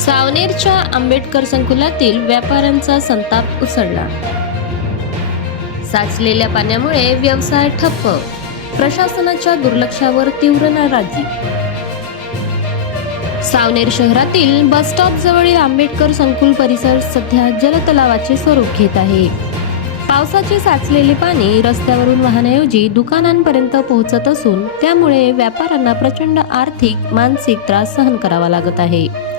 सावनेरच्या आंबेडकर संकुलातील व्यापाऱ्यांचा संताप उसळला. साचलेल्या पाण्यामुळे व्यवसाय ठप्प. प्रशासनाच्या दुर्लक्षावर तीव्र नाराजी. सावनेर शहरातील बसस्टॉप जवळील आंबेडकर संकुल परिसर सध्या जलतलावाचे स्वरूप घेत आहे. पावसाचे साचलेले पाणी रस्त्यावरून वाहण्याऐवजी दुकानांपर्यंत पोहोचत असून त्यामुळे व्यापाऱ्यांना प्रचंड आर्थिक मानसिक त्रास सहन करावा लागत आहे.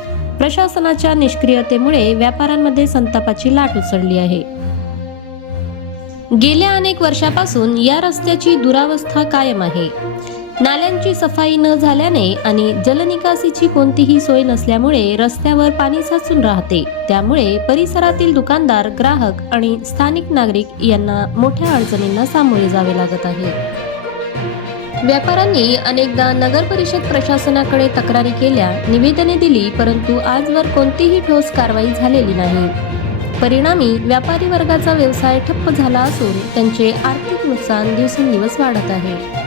प्रशासनाच्या निष्क्रियतेमुळे व्यापाऱ्यांमध्ये संतापाची लाट उसळली आहे. गेल्या अनेक वर्षापासून या रस्त्याची दुरावस्था कायम आहे. नाल्यांची सफाई न झाल्याने आणि जलनिकासीची कोणतीही सोय नसल्यामुळे रस्त्यावर पाणी साचून राहते. त्यामुळे परिसरातील दुकानदार ग्राहक आणि स्थानिक नागरिक यांना मोठ्या अडचणींना सामोरे जावे लागत आहे. व्यापाऱ्यांनी अनेकदा नगर परिषद प्रशासनाकडे तक्रारी केल्या निवेदने दिली परंतु आजवर कोणतीही ठोस कारवाई झालेली नाही. परिणामी व्यापारी वर्गाचा व्यवसाय ठप्प झाला असून त्यांचे आर्थिक नुकसान दिवसेंदिवस वाढत आहे.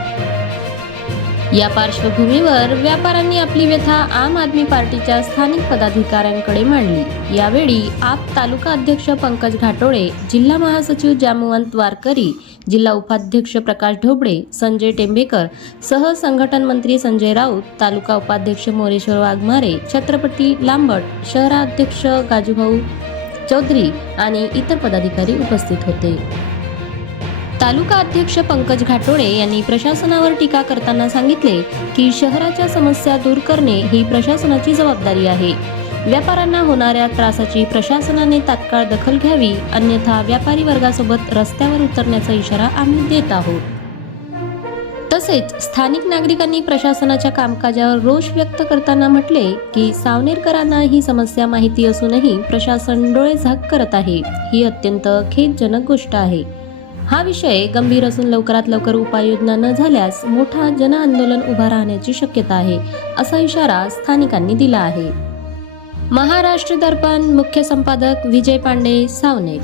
या पार्श्वभूमीवर व्यापाऱ्यांनी आपली व्यथा आम आदमी पार्टीच्या स्थानिक पदाधिकाऱ्यांकडे मांडली. यावेळी आप तालुका अध्यक्ष पंकज घाटोळे जिल्हा महासचिव जामवंत वारकरी जिल्हा उपाध्यक्ष प्रकाश ढोबळे संजय टेंबेकर सह संघटन मंत्री संजय राऊत तालुका उपाध्यक्ष मोरेश्वर वाघमारे छत्रपती लांबट शहराध्यक्ष गाजूभाऊ चौधरी आणि इतर पदाधिकारी उपस्थित होते. तालुका अध्यक्ष पंकज घाटोळे यांनी प्रशासनावर टीका करताना सांगितले की शहराच्या समस्या दूर करणे ही प्रशासनाची जबाबदारी आहे. व्यापाऱ्यांना होणाऱ्या त्रासाची प्रशासनाने तात्काळ दखल घ्यावी अन्यथा व्यापारी वर्गासोबत रस्त्यावर उतरण्याचा इशारा आम्ही देत आहोत. तसेच स्थानिक नागरिकांनी प्रशासनाच्या कामकाजावर रोष व्यक्त करताना म्हटले की सावनेरकरांना ही समस्या माहिती असूनही प्रशासन डोळे झाक करत आहे. ही अत्यंत खेदजनक गोष्ट आहे. हा विषय गंभीर असून लवकरात लवकर उपाययोजना न झाल्यास मोठा जनआंदोलन उभा राहण्याची शक्यता आहे असा इशारा स्थानिकांनी दिला आहे. महाराष्ट्र दर्पण मुख्य संपादक विजय पांडे सावनेर